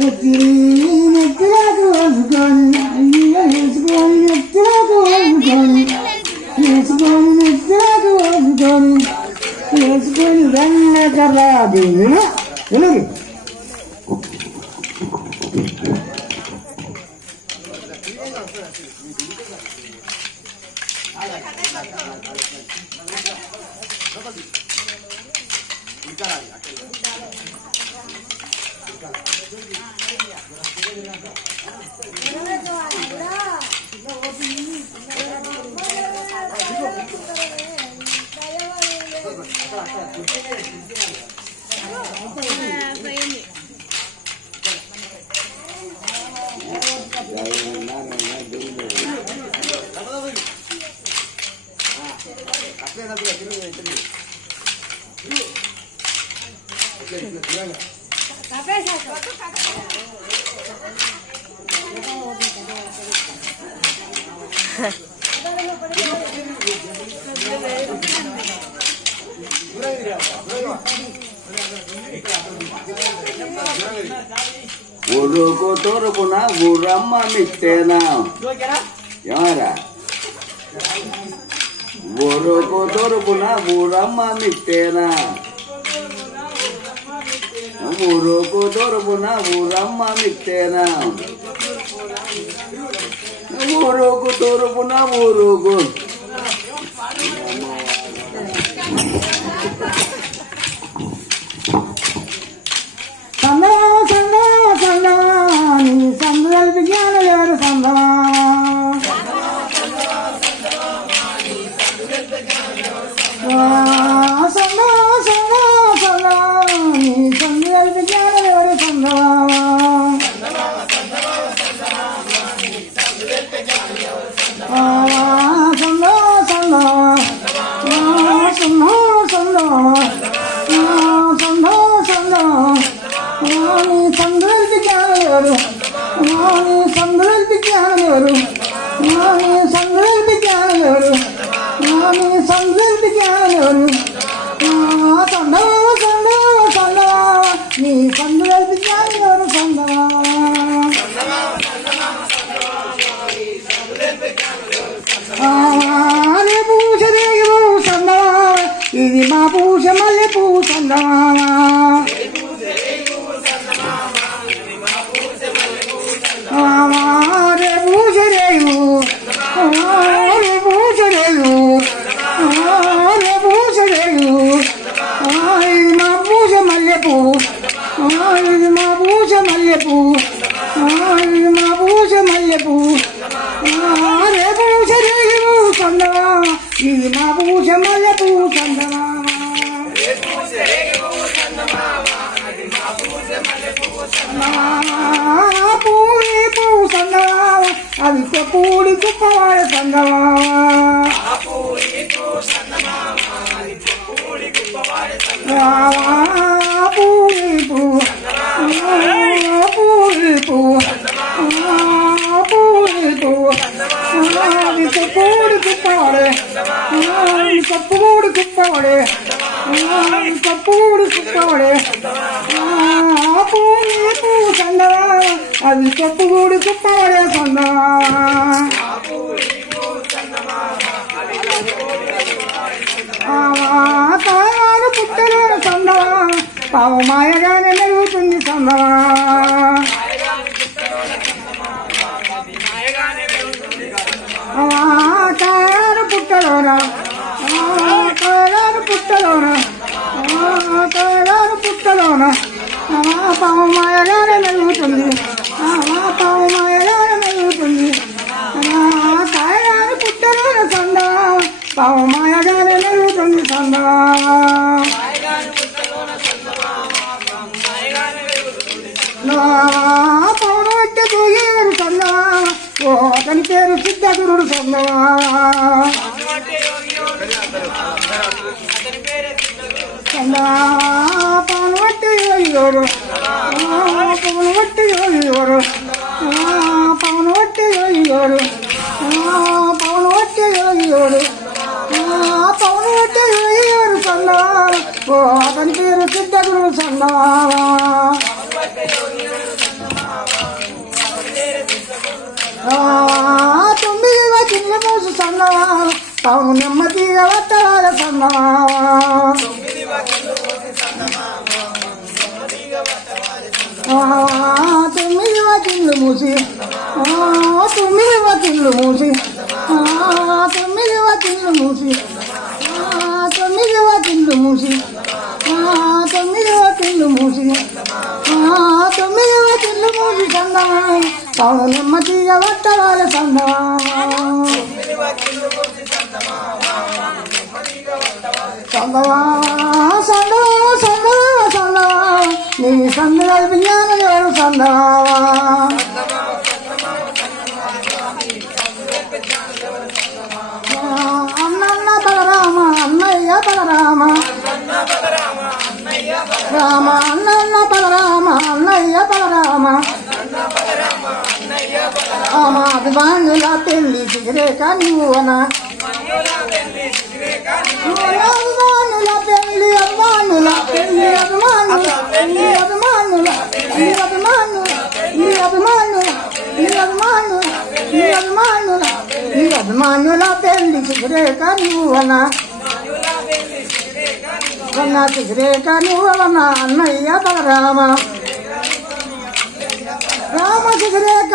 నెత్తిరాకు వేసుకొని వేసుకొని నెత్తిరాకు వేసుకొని వేసుకొని నెత్తిరాకు వేసుకొని వేసుకొని రంగకర్రా దేవుడు వెళ్ళరు ఊరుకు తూర్పున ఊరమ్మ మిట్టేనా ఎవరా ఊరుకు తూర్పున ఊరమ్మ మిట్టేనా ఊరుకు తూర్పున ఊరమ్మ మిట్టేనా ఊరుకు తూర్పున ఊరుకు సందర్భ జ్ఞానం ఎవరు సందమా ఇది మా పూజ మల్లె పువ్వు సందమామా రే పూజ రేవు రే పూజ రేవు రే పూజ రేవు ఇది మా పూజ మల్లె పువ్వు ఇది మా పూజ మల్లె పువ్వు ఇది మా పూజ మల్లె పువ్వు రే పూజ రేవు సందమామా ఇది మా పూజ మల్లె పువ్వు సందమామా పూడి పువ్వు సందమామ అది పూడి కుప్పవాడ సందమామ పూడి పువ్వు పూడి పువ్వు పూడి పువ్వు పూడి కుప్పవాడే పూడి కుప్పవాడే పూడి కుప్పవాడే పూడి పువ్వు సందమామ అది పూడి కుప్పవాడే సందమామ తాయారు పుట్టలో సందమామ పావు మాయగానే మెరుగుతుంది సందమామ తాయారు పుట్టలోన తాయారు పుట్టలోన తాయారు పుట్టలోన పావు మాయగానే మెరుగుతుంది పావు మాయగానే మెరుగుతుంది తాయారు పుట్టలోన సందమామ పావు మాయగానే మెరుగుతుంది సందమామ పవన వచ్చే తూగేరు సందమామ ఓ అతని పేరు సిద్ధగురుడు సందమామ పవన వట్టి యోగియోరు పవన వట్టి యోగియోరు పవన వట్టి యోగియోరు పవన వట్టి యోగియోరు పవన వట్టి యోగియోరు సందమామ ఓ అతని పేరు సిద్ధగురుడు సందమామ తొమ్మిది వచ్చిన మూసి సందమా తాను నెమ్మదిగా వట్టవాల సందమా తొమ్మిది వచ్చిండ్లు మూసి తొమ్మిది వచ్చిండ్లు మూసి తొమ్మిది వచ్చిండ్లు మూసి తొమ్మిది వచ్చిండ్లు మూసి తొమ్మిది వచ్చిండ్లు మూసి తొమ్మిది వచ్చిండ్లు మూసి సందమా తాను నెమ్మదిగా వట్టవాల సందమా సందమా సందమా సందమా సందమా నీ సందల విజ్ఞాన ఎవరు సందమా అన్నన్న బలరామ అన్నయ్య బలరామ రామ అన్నన్న బలరామ అన్నయ్య బలరామ అభిమానుల పెళ్లి సిగరేక నువ్వనా అభిమానుల పెళ్లి అభిమానుల పెళ్లి అభిమానుల పెళ్లి అభిమానుల ఈ అభిమానుల ఈ అభిమానుల ఈ అభిమానుల ఈ అభిమానుల ఈ అభిమానుల పెళ్లి సిగరేక నువ్వనా సిగరేక నువ్వనా అన్నయ్య బలరామ రామ సిగరేక